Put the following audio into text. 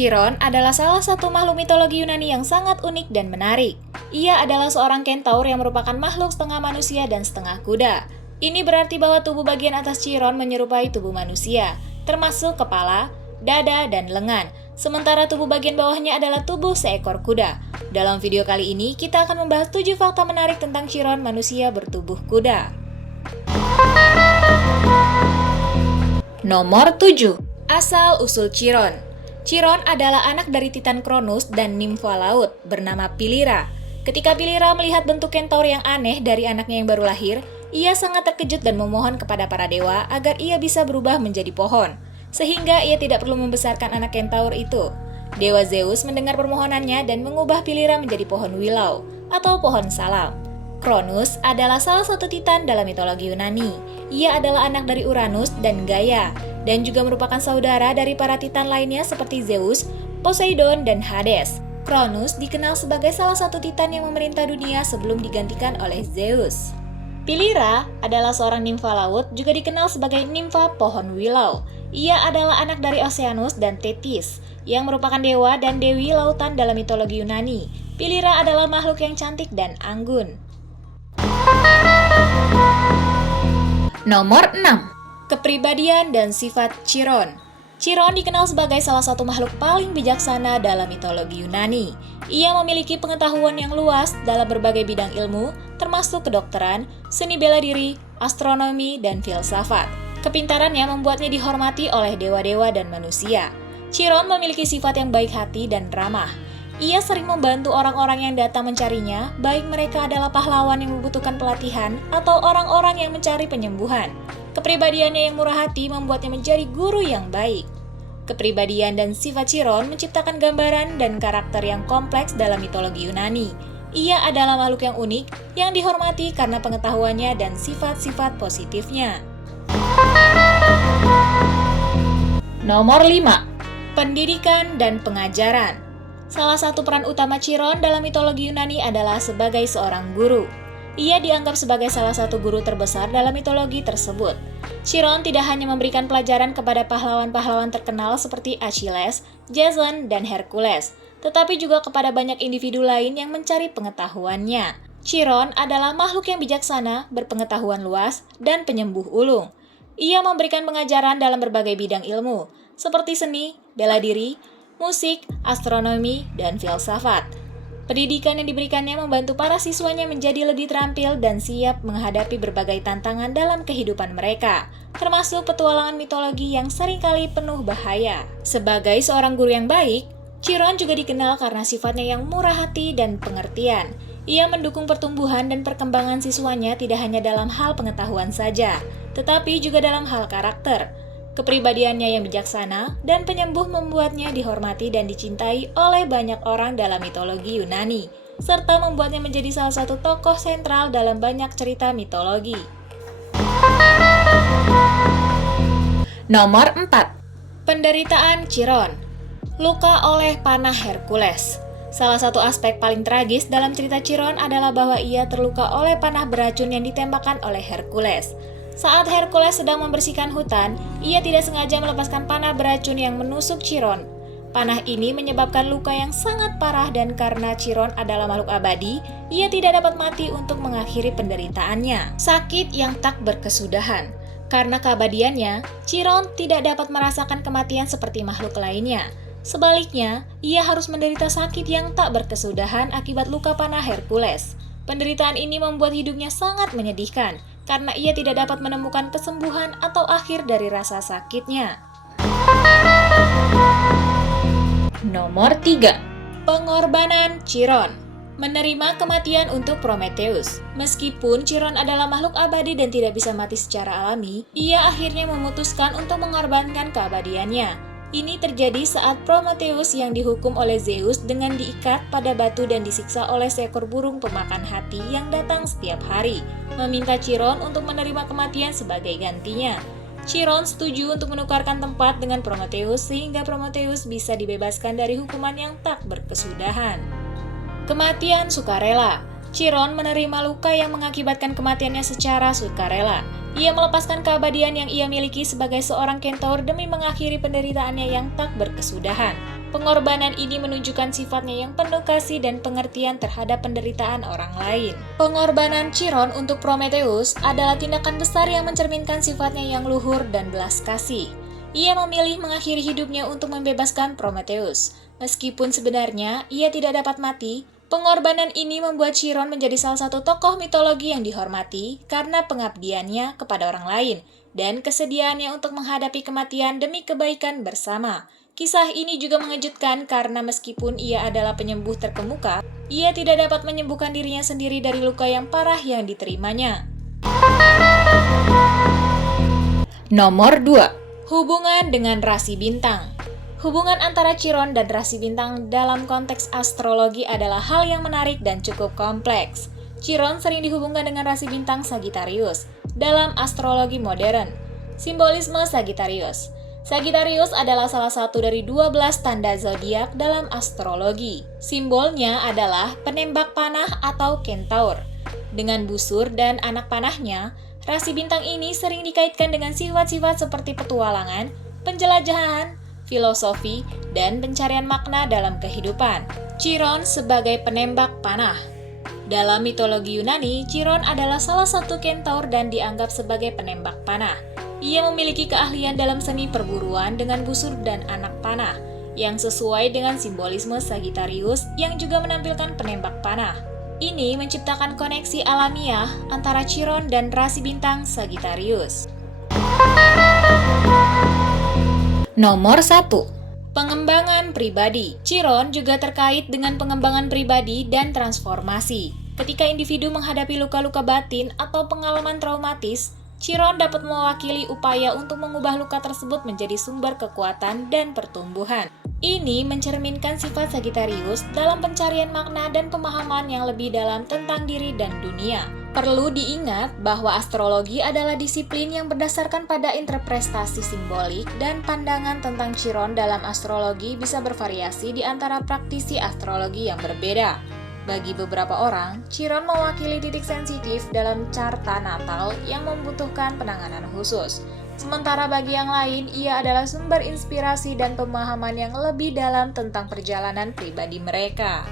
Chiron adalah salah satu makhluk mitologi Yunani yang sangat unik dan menarik. Ia adalah seorang kentaur yang merupakan makhluk setengah manusia dan setengah kuda. Ini berarti bahwa tubuh bagian atas Chiron menyerupai tubuh manusia, termasuk kepala, dada, dan lengan. Sementara tubuh bagian bawahnya adalah tubuh seekor kuda. Dalam video kali ini, kita akan membahas 7 fakta menarik tentang Chiron manusia bertubuh kuda. Nomor 7. Asal-usul Chiron. Chiron adalah anak dari Titan Cronus dan nimfa laut bernama Pilira. Ketika Pilira melihat bentuk kentaur yang aneh dari anaknya yang baru lahir, ia sangat terkejut dan memohon kepada para dewa agar ia bisa berubah menjadi pohon, sehingga ia tidak perlu membesarkan anak kentaur itu. Dewa Zeus mendengar permohonannya dan mengubah Pilira menjadi pohon willow atau pohon salam. Cronus adalah salah satu Titan dalam mitologi Yunani. Ia adalah anak dari Uranus dan Gaia, dan juga merupakan saudara dari para Titan lainnya seperti Zeus, Poseidon, dan Hades. Cronus dikenal sebagai salah satu Titan yang memerintah dunia sebelum digantikan oleh Zeus. Pilira adalah seorang nimfa laut, juga dikenal sebagai nimfa pohon willow. Ia adalah anak dari Oceanus dan Tethys, yang merupakan dewa dan dewi lautan dalam mitologi Yunani. Pilira adalah makhluk yang cantik dan anggun. Nomor 6. Kepribadian dan sifat Chiron. Chiron dikenal sebagai salah satu makhluk paling bijaksana dalam mitologi Yunani. Ia memiliki pengetahuan yang luas dalam berbagai bidang ilmu, termasuk kedokteran, seni bela diri, astronomi, dan filsafat. Kepintarannya membuatnya dihormati oleh dewa-dewa dan manusia. Chiron memiliki sifat yang baik hati dan ramah. Ia sering membantu orang-orang yang datang mencarinya, baik mereka adalah pahlawan yang membutuhkan pelatihan atau orang-orang yang mencari penyembuhan. Kepribadiannya yang murah hati membuatnya menjadi guru yang baik. Kepribadian dan sifat Chiron menciptakan gambaran dan karakter yang kompleks dalam mitologi Yunani. Ia adalah makhluk yang unik, yang dihormati karena pengetahuannya dan sifat-sifat positifnya. Nomor 5. Pendidikan dan pengajaran. Salah satu peran utama Chiron dalam mitologi Yunani adalah sebagai seorang guru. Ia dianggap sebagai salah satu guru terbesar dalam mitologi tersebut. Chiron tidak hanya memberikan pelajaran kepada pahlawan-pahlawan terkenal seperti Achilles, Jason, dan Hercules, tetapi juga kepada banyak individu lain yang mencari pengetahuannya. Chiron adalah makhluk yang bijaksana, berpengetahuan luas, dan penyembuh ulung. Ia memberikan pengajaran dalam berbagai bidang ilmu, seperti seni, bela diri, musik, astronomi, dan filsafat. Pendidikan yang diberikannya membantu para siswanya menjadi lebih terampil dan siap menghadapi berbagai tantangan dalam kehidupan mereka, termasuk petualangan mitologi yang seringkali penuh bahaya. Sebagai seorang guru yang baik, Chiron juga dikenal karena sifatnya yang murah hati dan pengertian. Ia mendukung pertumbuhan dan perkembangan siswanya tidak hanya dalam hal pengetahuan saja, tetapi juga dalam hal karakter. Kepribadiannya yang bijaksana dan penyembuh membuatnya dihormati dan dicintai oleh banyak orang dalam mitologi Yunani, serta membuatnya menjadi salah satu tokoh sentral dalam banyak cerita mitologi. Nomor 4. Penderitaan Chiron. Luka oleh panah Hercules. Salah satu aspek paling tragis dalam cerita Chiron adalah bahwa ia terluka oleh panah beracun yang ditembakkan oleh Hercules. Saat Hercules sedang membersihkan hutan, ia tidak sengaja melepaskan panah beracun yang menusuk Chiron. Panah ini menyebabkan luka yang sangat parah dan karena Chiron adalah makhluk abadi, ia tidak dapat mati untuk mengakhiri penderitaannya. Sakit yang tak berkesudahan. Karena keabadiannya, Chiron tidak dapat merasakan kematian seperti makhluk lainnya. Sebaliknya, ia harus menderita sakit yang tak berkesudahan akibat luka panah Hercules. Penderitaan ini membuat hidupnya sangat menyedihkan, karena ia tidak dapat menemukan kesembuhan atau akhir dari rasa sakitnya. Nomor 3. Pengorbanan Chiron. Menerima kematian untuk Prometheus. Meskipun Chiron adalah makhluk abadi dan tidak bisa mati secara alami, ia akhirnya memutuskan untuk mengorbankan keabadiannya. Ini terjadi saat Prometheus yang dihukum oleh Zeus dengan diikat pada batu dan disiksa oleh seekor burung pemakan hati yang datang setiap hari, meminta Chiron untuk menerima kematian sebagai gantinya. Chiron setuju untuk menukarkan tempat dengan Prometheus sehingga Prometheus bisa dibebaskan dari hukuman yang tak berkesudahan. Kematian sukarela. Chiron menerima luka yang mengakibatkan kematiannya secara sukarela. Ia melepaskan keabadian yang ia miliki sebagai seorang kentaur demi mengakhiri penderitaannya yang tak berkesudahan. Pengorbanan ini menunjukkan sifatnya yang penuh kasih dan pengertian terhadap penderitaan orang lain. Pengorbanan Chiron untuk Prometheus adalah tindakan besar yang mencerminkan sifatnya yang luhur dan belas kasih. Ia memilih mengakhiri hidupnya untuk membebaskan Prometheus. Meskipun sebenarnya ia tidak dapat mati, pengorbanan ini membuat Chiron menjadi salah satu tokoh mitologi yang dihormati karena pengabdiannya kepada orang lain dan kesediaannya untuk menghadapi kematian demi kebaikan bersama. Kisah ini juga mengejutkan karena meskipun ia adalah penyembuh terkemuka, ia tidak dapat menyembuhkan dirinya sendiri dari luka yang parah yang diterimanya. Nomor 2. Hubungan dengan rasi bintang. Hubungan antara Chiron dan rasi bintang dalam konteks astrologi adalah hal yang menarik dan cukup kompleks. Chiron sering dihubungkan dengan rasi bintang Sagittarius dalam astrologi modern. Simbolisme Sagittarius. Sagittarius adalah salah satu dari 12 tanda zodiak dalam astrologi. Simbolnya adalah penembak panah atau kentaur. Dengan busur dan anak panahnya, rasi bintang ini sering dikaitkan dengan sifat-sifat seperti petualangan, penjelajahan, filosofi, dan pencarian makna dalam kehidupan. Chiron sebagai penembak panah. Dalam mitologi Yunani, Chiron adalah salah satu kentaur dan dianggap sebagai penembak panah. Ia memiliki keahlian dalam seni perburuan dengan busur dan anak panah, yang sesuai dengan simbolisme Sagittarius yang juga menampilkan penembak panah. Ini menciptakan koneksi alamiah antara Chiron dan rasi bintang Sagittarius. Nomor 1. Pengembangan pribadi. Chiron juga terkait dengan pengembangan pribadi dan transformasi. Ketika individu menghadapi luka-luka batin atau pengalaman traumatis, Chiron dapat mewakili upaya untuk mengubah luka tersebut menjadi sumber kekuatan dan pertumbuhan. Ini mencerminkan sifat Sagittarius dalam pencarian makna dan pemahaman yang lebih dalam tentang diri dan dunia. Perlu diingat bahwa astrologi adalah disiplin yang berdasarkan pada interpretasi simbolik dan pandangan tentang Chiron dalam astrologi bisa bervariasi di antara praktisi astrologi yang berbeda. Bagi beberapa orang, Chiron mewakili titik sensitif dalam carta natal yang membutuhkan penanganan khusus. Sementara bagi yang lain, ia adalah sumber inspirasi dan pemahaman yang lebih dalam tentang perjalanan pribadi mereka.